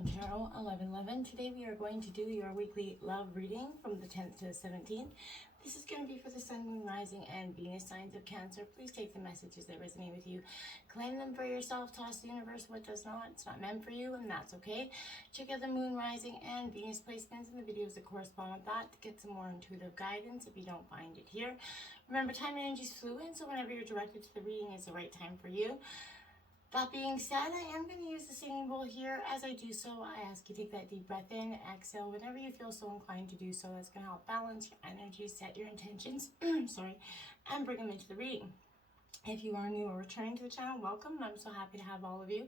on Tarot 1111. Today we are going to do your weekly love reading from the 10th to the 17th. This is going to be for the Sun, Moon, Rising, and Venus signs of Cancer. Please take the messages that resonate with you. Claim them for yourself. Toss the universe what does not. It's not meant for you, and that's okay. Check out the Moon, Rising, and Venus placements and the videos that correspond with that to get some more intuitive guidance if you don't find it here. Remember, time and energy is fluid, so whenever you're directed to the reading is the right time for you. That being said, I am going to use the singing bowl here. As I do so, I ask you to take that deep breath in, exhale whenever you feel so inclined to do so. That's going to help balance your energy, set your intentions, and bring them into the reading. If you are new or returning to the channel, welcome. I'm so happy to have all of you.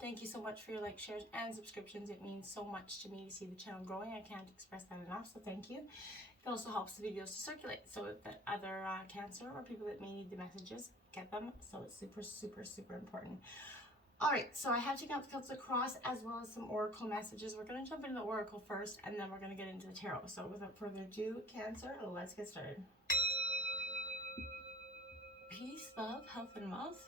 Thank you so much for your likes, shares, and subscriptions. It means so much to me to see the channel growing. I can't express that enough, so thank you. It also helps the videos to circulate so that other Cancer or people that may need the messages get them. So it's super, super, super important. All right, so I have taken out the Celts across as well as some oracle messages. We're going to jump into the oracle first, and then we're going to get into the tarot. So without further ado, Cancer, let's get started. Peace, love, health, and wealth.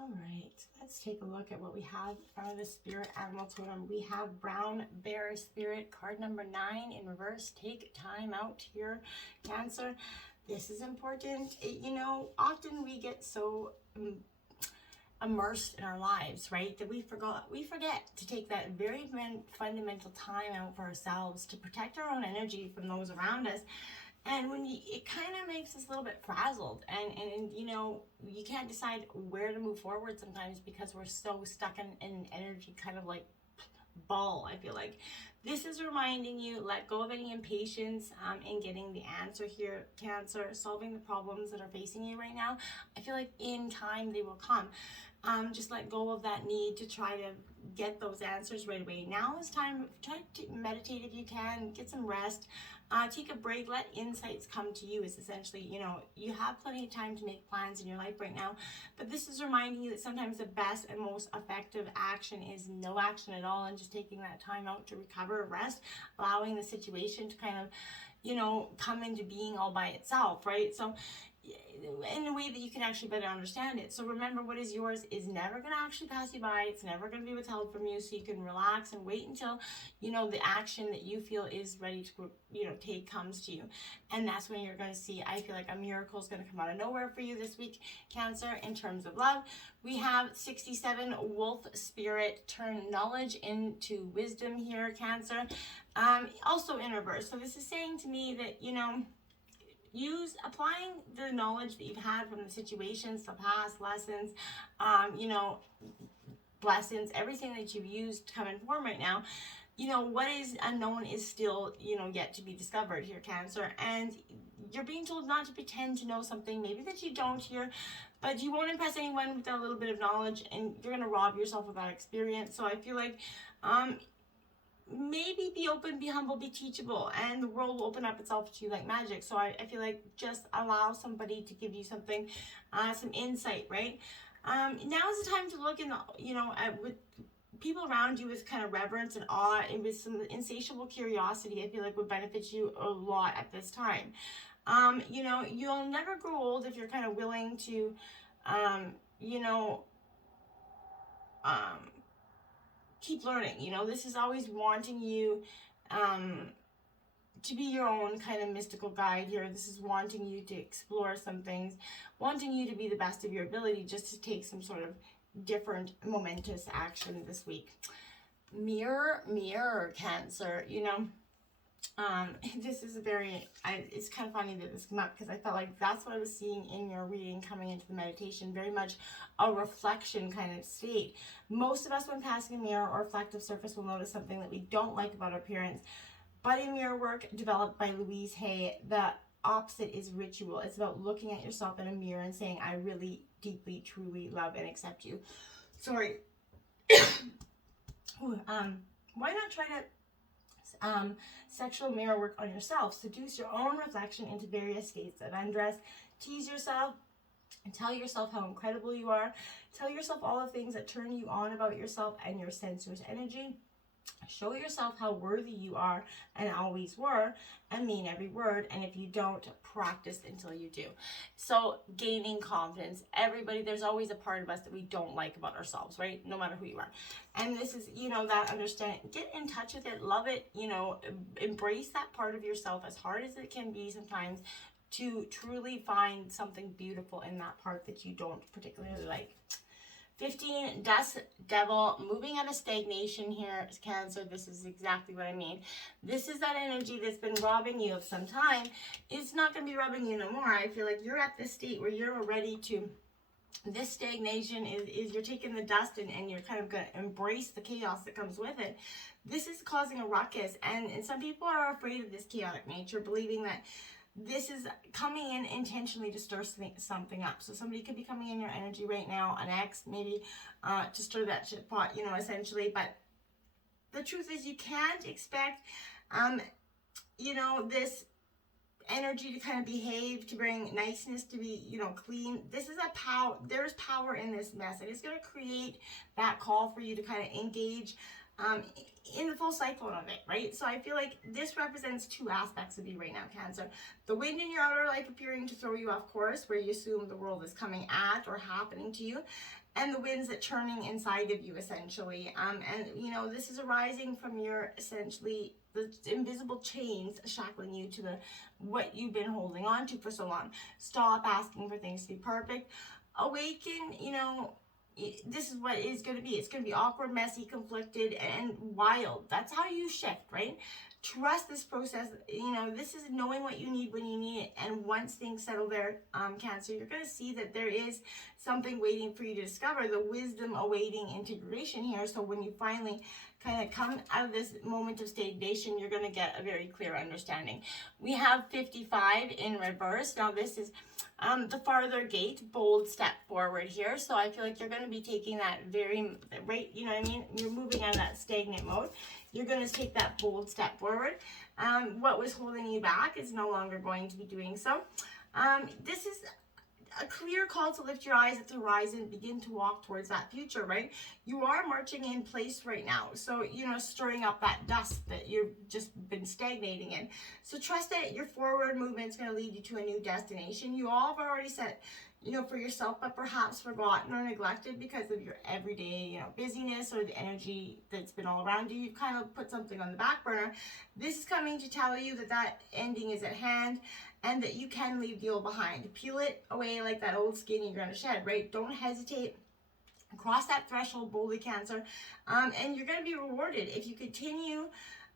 All right, let's take a look at what we have for the spirit animal totem. We have brown bear spirit, card number 9 in reverse. Take time out here, Cancer. This is important. Often we get so immersed in our lives, right, that we forget to take that very fundamental time out for ourselves to protect our own energy from those around us. And it kind of makes us a little bit frazzled, and you can't decide where to move forward sometimes because we're so stuck in an energy kind of like ball. I feel like this is reminding you, let go of any impatience in getting the answer here, Cancer, solving the problems that are facing you right now. I feel like in time they will come. Just let go of that need to try to get those answers right away. Now is time. Try to meditate if you can, get some rest, take a break, let insights come to you. Is essentially, you have plenty of time to make plans in your life right now, but this is reminding you that sometimes the best and most effective action is no action at all, and just taking that time out to recover, rest, allowing the situation to kind of, come into being all by itself, right? So in a way that you can actually better understand it. So remember, what is yours is never going to actually pass you by. It's never going to be withheld from you, so you can relax and wait until the action that you feel is ready to take comes to you. And that's when you're going to see, I feel like, a miracle is going to come out of nowhere for you this week, Cancer. In terms of love, we have 67 wolf spirit, turn knowledge into wisdom here, Cancer, also in reverse. So this is saying to me that applying the knowledge that you've had from the situations, the past lessons, blessings, everything that you've used to come in form right now. What is unknown is still, yet to be discovered here, Cancer. And you're being told not to pretend to know something, maybe that you don't here, but you won't impress anyone without a little bit of knowledge, and you're going to rob yourself of that experience. So I feel like, maybe be open, be humble, be teachable, and the world will open up itself to you like magic. So I feel like just allow somebody to give you something, some insight, right? Now is the time to look with people around you with kind of reverence and awe, and with some insatiable curiosity. I feel like would benefit you a lot at this time. You'll never grow old if you're kind of willing to, keep learning. This is always wanting you to be your own kind of mystical guide here. This is wanting you to explore some things, wanting you to be the best of your ability, just to take some sort of different momentous action this week. Mirror, mirror, Cancer, this is it's kind of funny that this came up, because I felt like that's what I was seeing in your reading coming into the meditation, very much a reflection kind of state. Most of us, when passing a mirror or reflective surface, will notice something that we don't like about our appearance. But in mirror work developed by Louise Hay, the opposite is ritual. It's about looking at yourself in a mirror and saying, I really, deeply, truly love and accept you. Sorry. Why not try to sexual mirror work on yourself? Seduce your own reflection into various states of undress. Tease yourself and tell yourself how incredible you are. Tell yourself all the things that turn you on about yourself and your sensuous energy. Show yourself how worthy you are and always were, and mean every word. And if you don't, practice until you do. So gaining confidence. Everybody, there's always a part of us that we don't like about ourselves, right? No matter who you are. And this is, that understanding. Get in touch with it, love it, embrace that part of yourself, as hard as it can be sometimes, to truly find something beautiful in that part that you don't particularly like. 15, Dust Devil, moving out of stagnation here, Cancer. This is exactly what I mean. This is that energy that's been robbing you of some time. It's not going to be robbing you no more. I feel like you're at this state where you're ready to, this stagnation is you're taking the dust and you're kind of going to embrace the chaos that comes with it. This is causing a ruckus, and some people are afraid of this chaotic nature, believing that this is coming in intentionally to stir something up. So somebody could be coming in your energy right now, an ex maybe, to stir that shit pot, essentially. But the truth is, you can't expect, this energy to kind of behave, to bring niceness, to be, clean. This is a power. There's power in this mess, and it's going to create that call for you to kind of engage in the full cyclone of it, right? So I feel like this represents two aspects of you right now, Cancer. The wind in your outer life appearing to throw you off course, where you assume the world is coming at or happening to you, and the winds that churning inside of you, essentially. And this is arising from your, essentially, the invisible chains shackling you to what you've been holding on to for so long. Stop asking for things to be perfect. Awaken, this is what it's going to be. It's going to be awkward, messy, conflicted, and wild. That's how you shift, right? Trust this process. This is knowing what you need when you need it. And once things settle there, Cancer, you're going to see that there is something waiting for you to discover, the wisdom awaiting integration here. So when you finally kind of come out of this moment of stagnation, you're going to get a very clear understanding. We have 55 in reverse. Now this is the farther gate, bold step forward here. So I feel like you're going to be taking that right, You're moving out of that stagnant mode. You're going to take that bold step forward. What was holding you back is no longer going to be doing so. This is a clear call to lift your eyes at the horizon, begin to walk towards that future, right? You are marching in place right now. So, stirring up that dust that you've just been stagnating in. So trust that your forward movement is going to lead you to a new destination. You all have already set, for yourself, but perhaps forgotten or neglected because of your everyday, busyness or the energy that's been all around you. You've kind of put something on the back burner. This is coming to tell you that that ending is at hand, and that you can leave the old behind. Peel it away like that old skin you're going to shed, right? Don't hesitate. Cross that threshold boldly, Cancer. And you're going to be rewarded. If you continue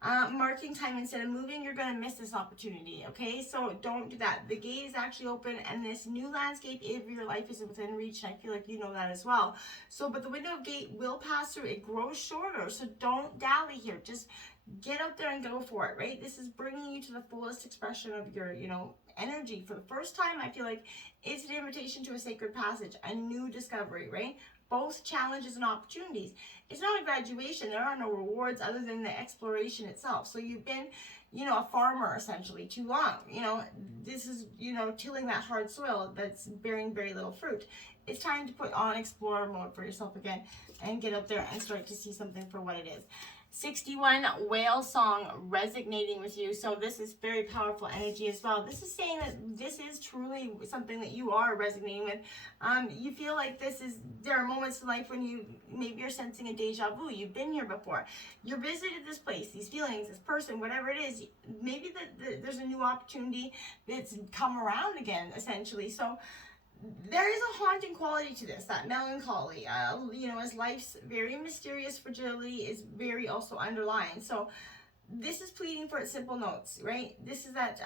marking time instead of moving, you're going to miss this opportunity, okay? So don't do that. The gate is actually open, and this new landscape of your life is within reach, and I feel like you know that as well. So, but the window of gate will pass through. It grows shorter, so don't dally here. Just get out there and go for it, right? This is bringing you to the fullest expression of your, energy. For the first time, I feel like it's an invitation to a sacred passage, a new discovery, right? Both challenges and opportunities. It's not a graduation. There are no rewards other than the exploration itself. So you've been, a farmer essentially too long. This is, tilling that hard soil that's bearing very little fruit. It's time to put on explorer mode for yourself again and get up there and start to see something for what it is. 61, Whale Song, resonating with you. So this is very powerful energy as well. This is saying that this is truly something that you are resonating with. You feel like there are moments in life when maybe you're sensing a deja vu. You've been here before. You visited this place, these feelings, this person, whatever it is. Maybe there's a new opportunity that's come around again, essentially. So there is a haunting quality to this, that melancholy, as life's very mysterious fragility is very also underlying. So this is pleading for its simple notes, right? This is that,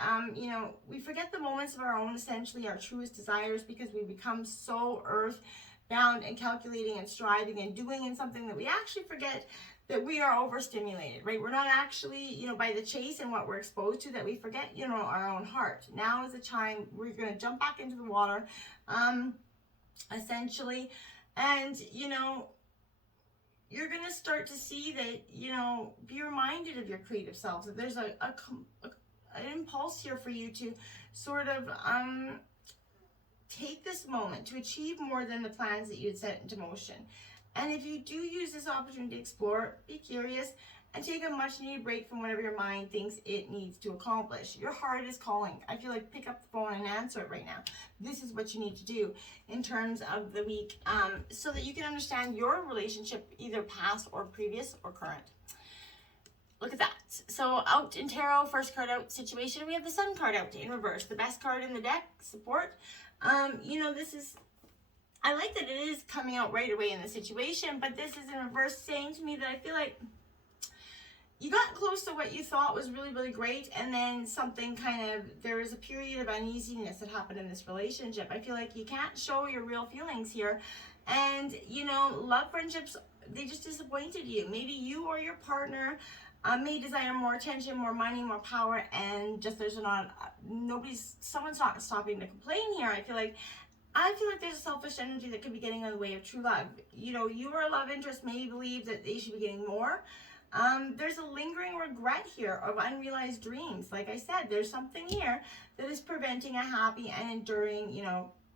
we forget the moments of our own, essentially our truest desires, because we become so earth-bound and calculating and striving and doing in something that we actually forget that we are overstimulated, right? We're not actually, by the chase and what we're exposed to, that we forget, our own heart. Now is the time we're going to jump back into the water, essentially, and, you're going to start to see that, be reminded of your creative self, that there's an impulse here for you to sort of, take this moment to achieve more than the plans that you had set into motion. And if you do use this opportunity to explore, be curious, and take a much needed break from whatever your mind thinks it needs to accomplish. Your heart is calling. I feel like pick up the phone and answer it right now. This is what you need to do in terms of the week, so that you can understand your relationship, either past or previous or current. Look at that. So out in tarot, first card out situation, we have the Sun card out in reverse. The best card in the deck, support. This is, I like that it is coming out right away in the situation, but this is in reverse, saying to me that I feel like you got close to what you thought was really, really great, and then something there was a period of uneasiness that happened in this relationship. I feel like you can't show your real feelings here, and, love friendships, they just disappointed you. Maybe you or your partner may desire more attention, more money, more power, and just someone's not stopping to complain here. I feel like there's a selfish energy that could be getting in the way of true love. You or a love interest may believe that they should be getting more. There's a lingering regret here of unrealized dreams. Like I said, there's something here that is preventing a happy and enduring,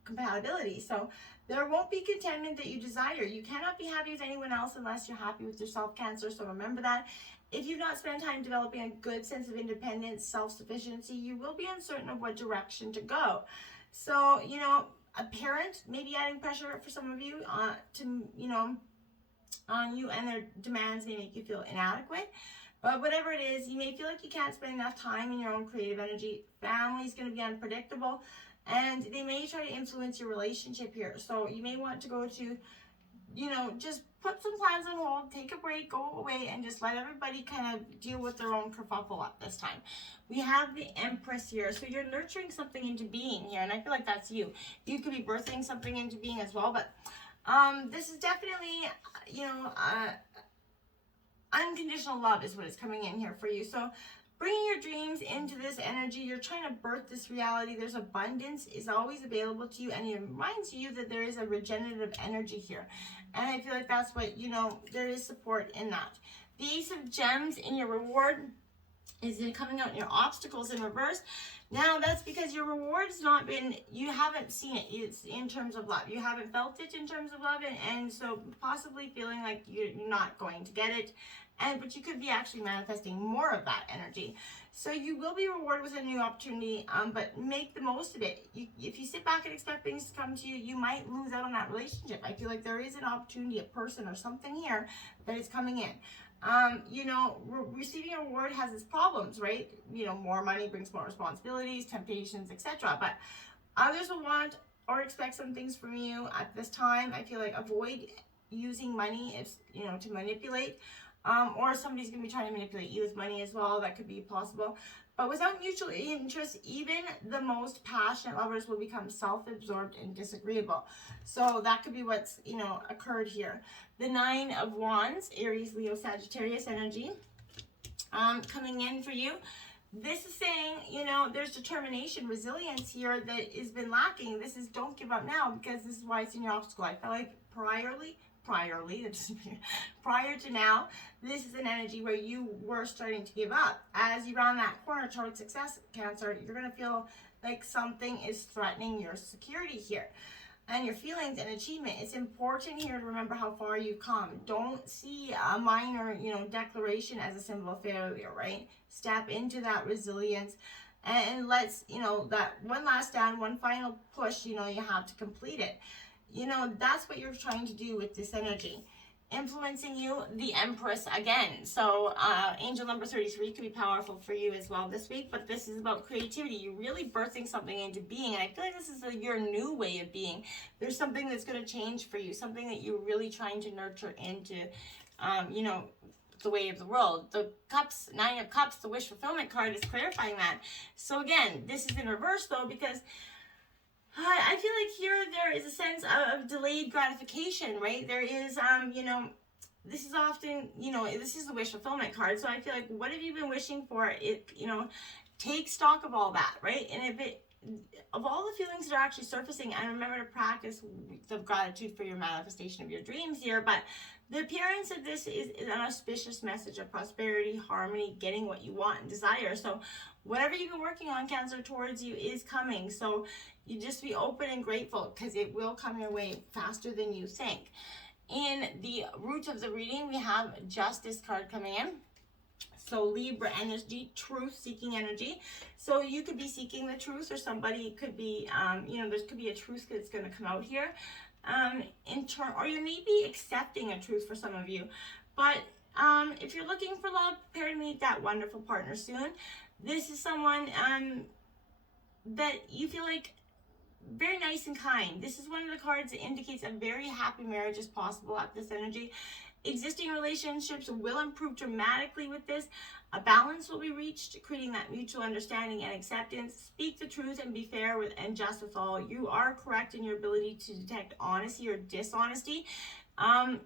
compatibility. So there won't be contentment that you desire. You cannot be happy with anyone else unless you're happy with yourself, Cancer. So remember that. If you've not spent time developing a good sense of independence, self-sufficiency, you will be uncertain of what direction to go. So, a parent may be adding pressure for some of you on you, and their demands may make you feel inadequate. But whatever it is, you may feel like you can't spend enough time in your own creative energy. Family's going to be unpredictable, and they may try to influence your relationship here. So you may want to go to, just put some plans on hold, take a break, go away, and just let everybody kind of deal with their own kerfuffle at this time. We have the Empress here. So you're nurturing something into being here, and I feel like that's you. You could be birthing something into being as well, but this is definitely, unconditional love is what is coming in here for you. So bringing your dreams into this energy, you're trying to birth this reality. There's abundance is always available to you, and it reminds you that there is a regenerative energy here. And I feel like that's what, there is support in that. The Ace of Gems in your reward is coming out in your obstacles in reverse. Now, that's because your reward's not been, you haven't seen it. It's in terms of love. You haven't felt it in terms of love, and so possibly feeling like you're not going to get it. But you could be actually manifesting more of that energy. So you will be rewarded with a new opportunity, but make the most of it. If you sit back and expect things to come to you, you might lose out on that relationship. I feel like there is an opportunity, a person or something here that is coming in. Receiving a reward has its problems, right? More money brings more responsibilities, temptations, etc. But others will want or expect some things from you at this time. I feel like avoid using money to manipulate. Or somebody's going to be trying to manipulate you with money as well. That could be possible. But without mutual interest, even the most passionate lovers will become self-absorbed and disagreeable. So that could be what's, occurred here. The Nine of Wands, Aries, Leo, Sagittarius energy, coming in for you. This is saying, there's determination, resilience here that has been lacking. This is don't give up now, because this is why it's in your obstacle. I feel like prior to now, this is an energy where you were starting to give up. As you round that corner toward success, Cancer, you're going to feel like something is threatening your security here and your feelings and achievement. It's important here to remember how far you've come. Don't see a minor, declaration as a symbol of failure, right? Step into that resilience, and let's, that one last stand, one final push, you have to complete it. That's what you're trying to do with this energy. Influencing you, the Empress again. So angel number 33 could be powerful for you as well this week, but this is about creativity. You're really birthing something into being, and I feel like this is your new way of being. There's something that's going to change for you, something that you're really trying to nurture into, the way of the world. The Cups, Nine of Cups, the wish fulfillment card is clarifying that. So again, this is in reverse though, because I feel like here there is a sense of delayed gratification, right? There is, this is often, this is the wish fulfillment card. So I feel like, what have you been wishing for? Take stock of all that, right? And of all the feelings that are actually surfacing, and remember to practice the gratitude for your manifestation of your dreams here. But the appearance of this is an auspicious message of prosperity, harmony, getting what you want and desire. So whatever you've been working on, Cancer, towards you is coming. So you just be open and grateful, because it will come your way faster than you think. In the root of the reading, we have Justice card coming in. So Libra energy, truth-seeking energy. So you could be seeking the truth, or somebody could be, there could be a truth that's going to come out here. Or you may be accepting a truth for some of you. But if you're looking for love, prepare to meet that wonderful partner soon. This is someone that you feel like very nice and kind. This is one of the cards that indicates a very happy marriage is possible at this energy. Existing relationships will improve dramatically with this. A balance will be reached, creating that mutual understanding and acceptance. Speak the truth and be fair and just with all. You are correct in your ability to detect honesty or dishonesty.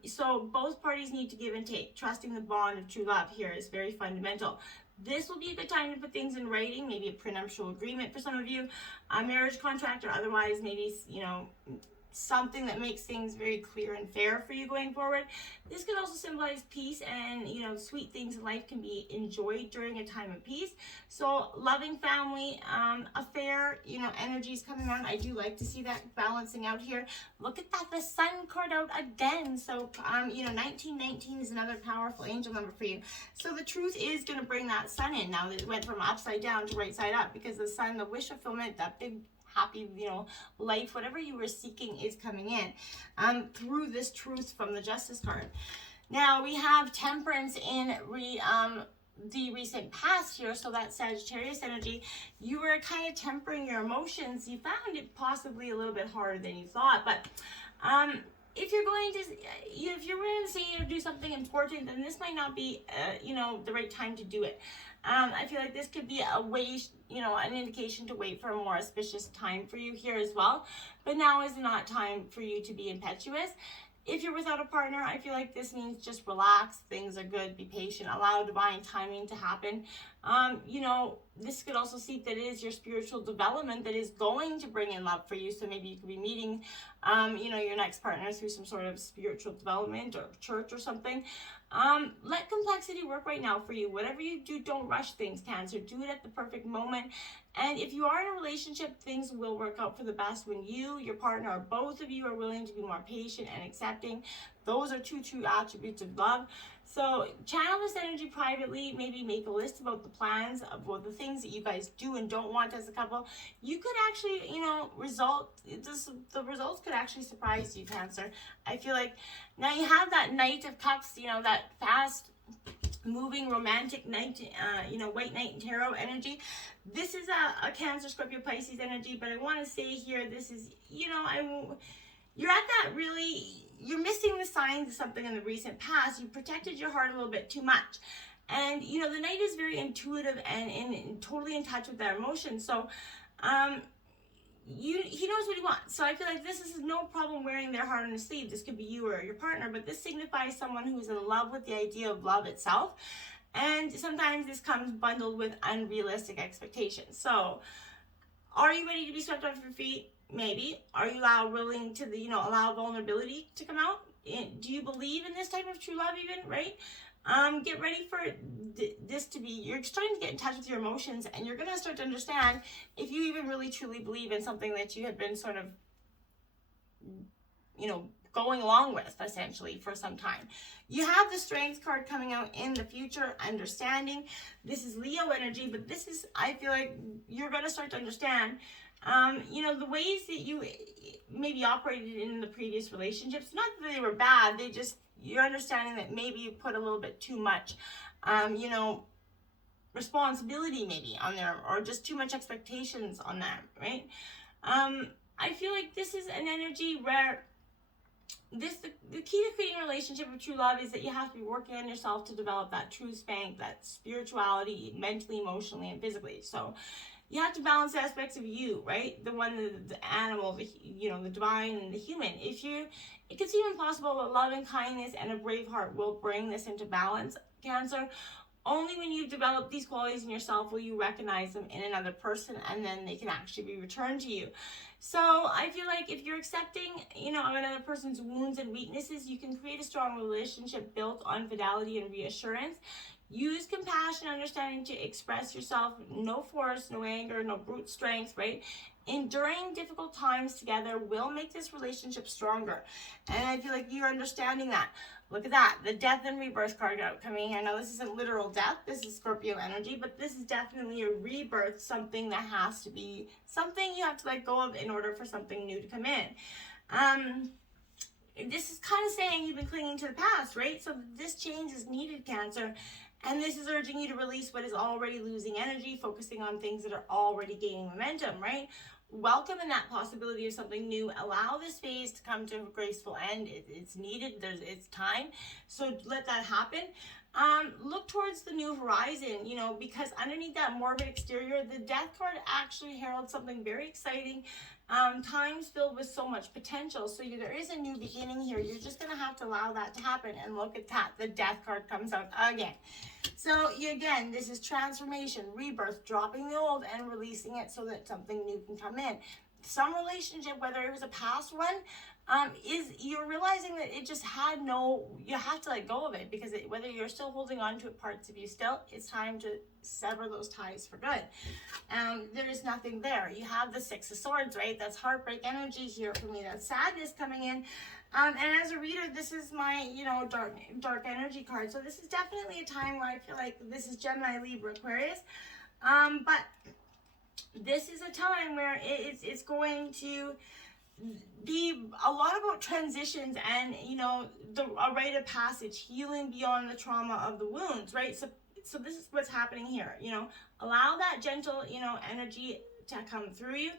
So both parties need to give and take. Trusting the bond of true love here is very fundamental. This will be a good time to put things in writing, maybe a prenuptial agreement for some of you, a marriage contract, or otherwise maybe, something that makes things very clear and fair for you going forward. This could also symbolize peace, and sweet things in life can be enjoyed during a time of peace. So loving family affair, energies coming on. I do like to see that balancing out here. Look at that, the sun card out again. So 1919 is another powerful angel number for you. So the truth is going to bring that sun in now that it went from upside down to right side up, because the sun, the wish fulfillment, that big happy, life, whatever you were seeking is coming in through this truth from the Justice card. Now we have Temperance in the recent past here, so that's Sagittarius energy. You were kind of tempering your emotions. You found it possibly a little bit harder than you thought, but if you're going to, if you're going to say or do something important, then this might not be, the right time to do it. I feel like this could be a way, an indication to wait for a more auspicious time for you here as well. But now is not time for you to be impetuous. If you're without a partner, I feel like this means just relax. Things are good. Be patient. Allow divine timing to happen. This could also seek that it is your spiritual development that is going to bring in love for you. So maybe you could be meeting, your next partner through some sort of spiritual development or church or something. Let complexity work right now for you. Whatever you do, don't rush things, Cancer. Do it at the perfect moment. And if you are in a relationship, things will work out for the best when you, your partner, or both of you are willing to be more patient and accepting. Those are two true attributes of love. So channel this energy privately. Maybe make a list about the plans of the things that you guys do and don't want as a couple. You could actually, the results could actually surprise you, Cancer. I feel like now you have that Knight of Cups, that fast moving romantic knight, white knight and tarot energy. This is a Cancer, Scorpio, Pisces energy, but I want to say here, this is, you're at that you're missing the signs of something in the recent past. You protected your heart a little bit too much. And, the Knight is very intuitive and totally in touch with their emotions. So, he knows what he wants. So I feel like this is no problem wearing their heart on his sleeve. This could be you or your partner, but this signifies someone who's in love with the idea of love itself. And sometimes this comes bundled with unrealistic expectations. So are you ready to be swept off your feet? Maybe. Are you willing to allow vulnerability to come out? Do you believe in this type of true love even, right? Get ready for this to be, you're starting to get in touch with your emotions, and you're going to start to understand if you even really truly believe in something that you have been sort of, going along with essentially for some time. You have the Strength card coming out in the future, understanding. This is Leo energy, but this is, I feel like you're going to start to understand the ways that you maybe operated in the previous relationships. Not that they were bad, you're understanding that maybe you put a little bit too much, responsibility maybe on there, or just too much expectations on that, right? I feel like this is an energy where the key to creating a relationship with true love is that you have to be working on yourself to develop that true spank, that spirituality, mentally, emotionally, and physically. So you have to balance aspects of you, right? The one, the animal, the divine and the human. It could seem impossible, but love and kindness and a brave heart will bring this into balance, Cancer. Only when you've developed these qualities in yourself will you recognize them in another person, and then they can actually be returned to you. So I feel like if you're accepting, another person's wounds and weaknesses, you can create a strong relationship built on fidelity and reassurance. Use compassion, understanding to express yourself. No force, no anger, no brute strength, right? Enduring difficult times together will make this relationship stronger. And I feel like you're understanding that. Look at that, the death and rebirth card out coming here. Now, this isn't literal death, this is Scorpio energy, but this is definitely a rebirth, something that has to be, something you have to let go of in order for something new to come in. This is kind of saying you've been clinging to the past, right? So this change is needed, Cancer. And this is urging you to release what is already losing energy, focusing on things that are already gaining momentum, right? Welcome in that possibility of something new. Allow this phase to come to a graceful end. It's needed. It's time. So let that happen. Look towards the new horizon, you know, because underneath that morbid exterior, the death card actually heralds something very exciting. Times filled with so much potential. So there is a new beginning here. You're just going to have to allow that to happen. And look at that. The death card comes out again. So again, this is transformation, rebirth, dropping the old and releasing it so that something new can come in. Some relationship, whether it was a past one, is you're realizing that it just had no, you have to let go of it, because whether you're still holding on to parts of you still, it's time to sever those ties for good. There is nothing there. You have the Six of Swords, right? That's heartbreak energy here for me. That's sadness coming in. And as a reader, this is my, you know, dark energy card. So this is definitely a time where I feel like this is Gemini, Libra, Aquarius. But this is a time where it's going to be a lot about transitions and, you know, a rite of passage, healing beyond the trauma of the wounds, right? So this is what's happening here, you know. Allow that gentle, you know, energy to come through you.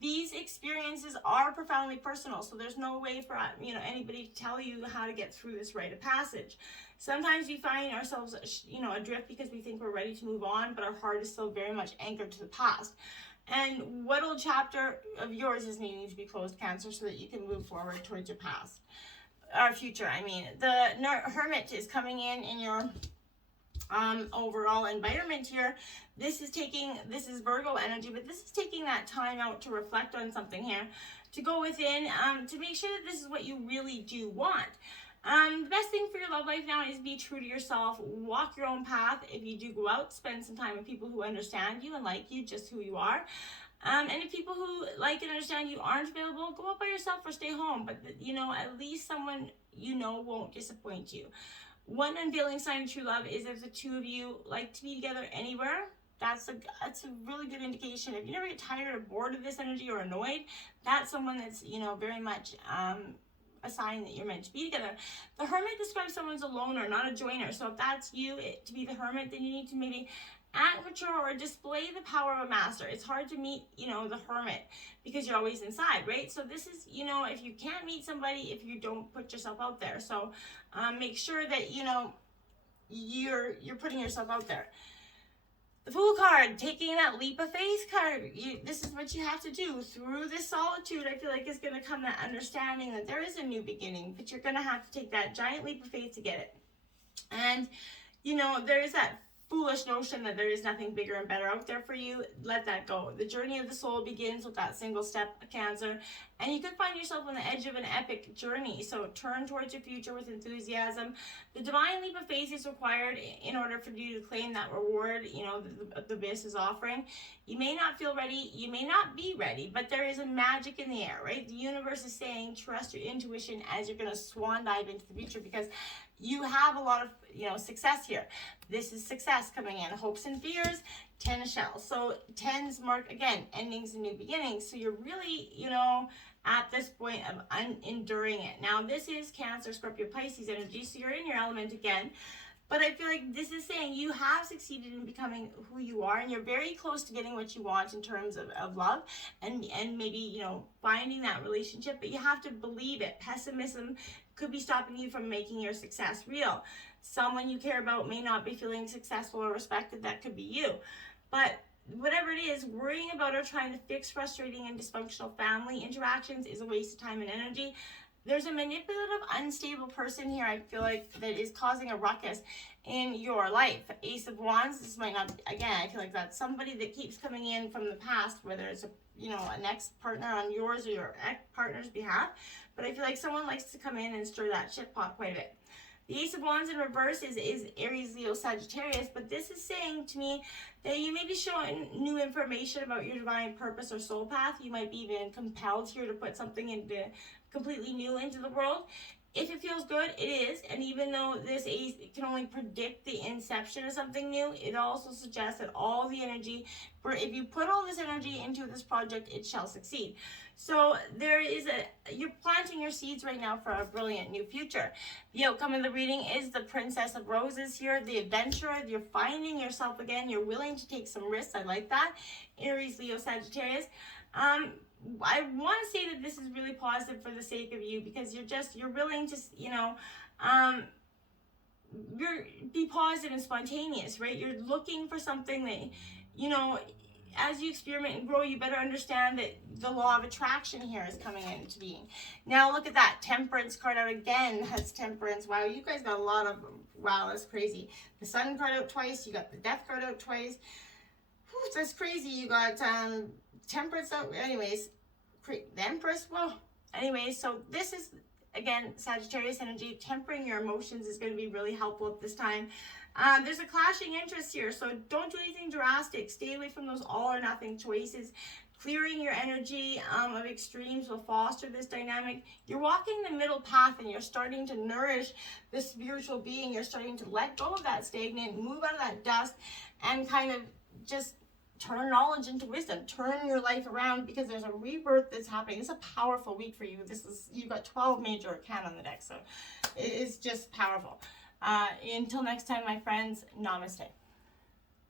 These experiences are profoundly personal, so there's no way for, you know, anybody to tell you how to get through this rite of passage. Sometimes we find ourselves, you know, adrift because we think we're ready to move on, but our heart is still very much anchored to the past. And what old chapter of yours is needing to be closed, Cancer, so that you can move forward towards your past, or future, I mean. The Hermit is coming in your overall environment here. This is Virgo energy, but this is taking that time out to reflect on something here, to go within, to make sure that this is what you really do want. The best thing for your love life now is be true to yourself, walk your own path. If you do go out, spend some time with people who understand you and like you just who you are. And if people who like and understand you aren't available, go out by yourself or stay home. But, you know, at least someone you know won't disappoint you. One unveiling sign of true love is if the two of you like to be together anywhere. That's a really good indication. If you never get tired or bored of this energy or annoyed, that's someone that's, you know, very much a sign that you're meant to be together. The Hermit describes someone as a loner, not a joiner. So if that's you, to be the Hermit, then you need to maybe act mature or display the power of a master. It's hard to meet, you know, the Hermit because you're always inside, right? So this is, you know, if you can't meet somebody if you don't put yourself out there. So make sure that, you know, you're putting yourself out there. The Fool card, taking that leap of faith card. This is what you have to do. Through this solitude, I feel like is going to come that understanding that there is a new beginning, but you're going to have to take that giant leap of faith to get it. And, you know, there is that foolish notion that there is nothing bigger and better out there for you. Let that go. The journey of the soul begins with that single step, Cancer, and you could find yourself on the edge of an epic journey. So turn towards your future with enthusiasm. The divine leap of faith is required in order for you to claim that reward, you know, the abyss is offering. You may not feel ready, you may not be ready, but there is a magic in the air, right? The universe is saying trust your intuition as you're going to swan dive into the future, because you have a lot of, you know, success here. This is success coming in. Hopes and fears, 10 of shells. So 10s mark, again, endings and new beginnings. So you're really, you know, at this point of enduring it. Now, this is Cancer, Scorpio, Pisces energy, so you're in your element again. But I feel like this is saying you have succeeded in becoming who you are, and you're very close to getting what you want in terms of love and maybe, you know, finding that relationship, but you have to believe it. Pessimism could be stopping you from making your success real. Someone you care about may not be feeling successful or respected. That could be you. But whatever it is, worrying about or trying to fix frustrating and dysfunctional family interactions is a waste of time and energy. There's a manipulative, unstable person here, I feel like, that is causing a ruckus in your life. Ace of Wands, this might not, again, I feel like that's somebody that keeps coming in from the past, whether it's an ex-partner on yours or your ex-partner's behalf. But I feel like someone likes to come in and stir that shit pot quite a bit. The Ace of Wands in reverse is Aries, Leo, Sagittarius, but this is saying to me that you may be showing new information about your divine purpose or soul path. You might be even compelled here to put something into completely new into the world. If it feels good, it is. And even though this ace can only predict the inception of something new, it also suggests that all the energy, if you put all this energy into this project, it shall succeed. So you're planting your seeds right now for a brilliant new future. The outcome of the reading is the Princess of Roses here, the adventurer. You're finding yourself again. You're willing to take some risks. I like that. Aries, Leo, Sagittarius. I want to say that this is really positive for the sake of you, because you're willing to, be positive and spontaneous, right? You're looking for something that, as you experiment and grow, you better understand that the law of attraction here is coming into being. Now look at that Temperance card out again. Has Temperance. Wow, you guys got a lot of, wow, that's crazy. The Sun card out twice. You got the Death card out twice. Whew, that's crazy. You got Temperance out. Anyways, the Empress. Well, anyways, so this is, again, Sagittarius energy. Tempering your emotions is going to be really helpful at this time. There's a clashing interest here, so don't do anything drastic. Stay away from those all or nothing choices. Clearing your energy of extremes will foster this dynamic. You're walking the middle path, and you're starting to nourish the spiritual being. You're starting to let go of that stagnant, move out of that dust, and kind of just turn knowledge into wisdom. Turn your life around, because there's a rebirth that's happening. It's a powerful week for you. You've got 12 major arcana on the deck, so it is just powerful. Until next time, my friends, namaste.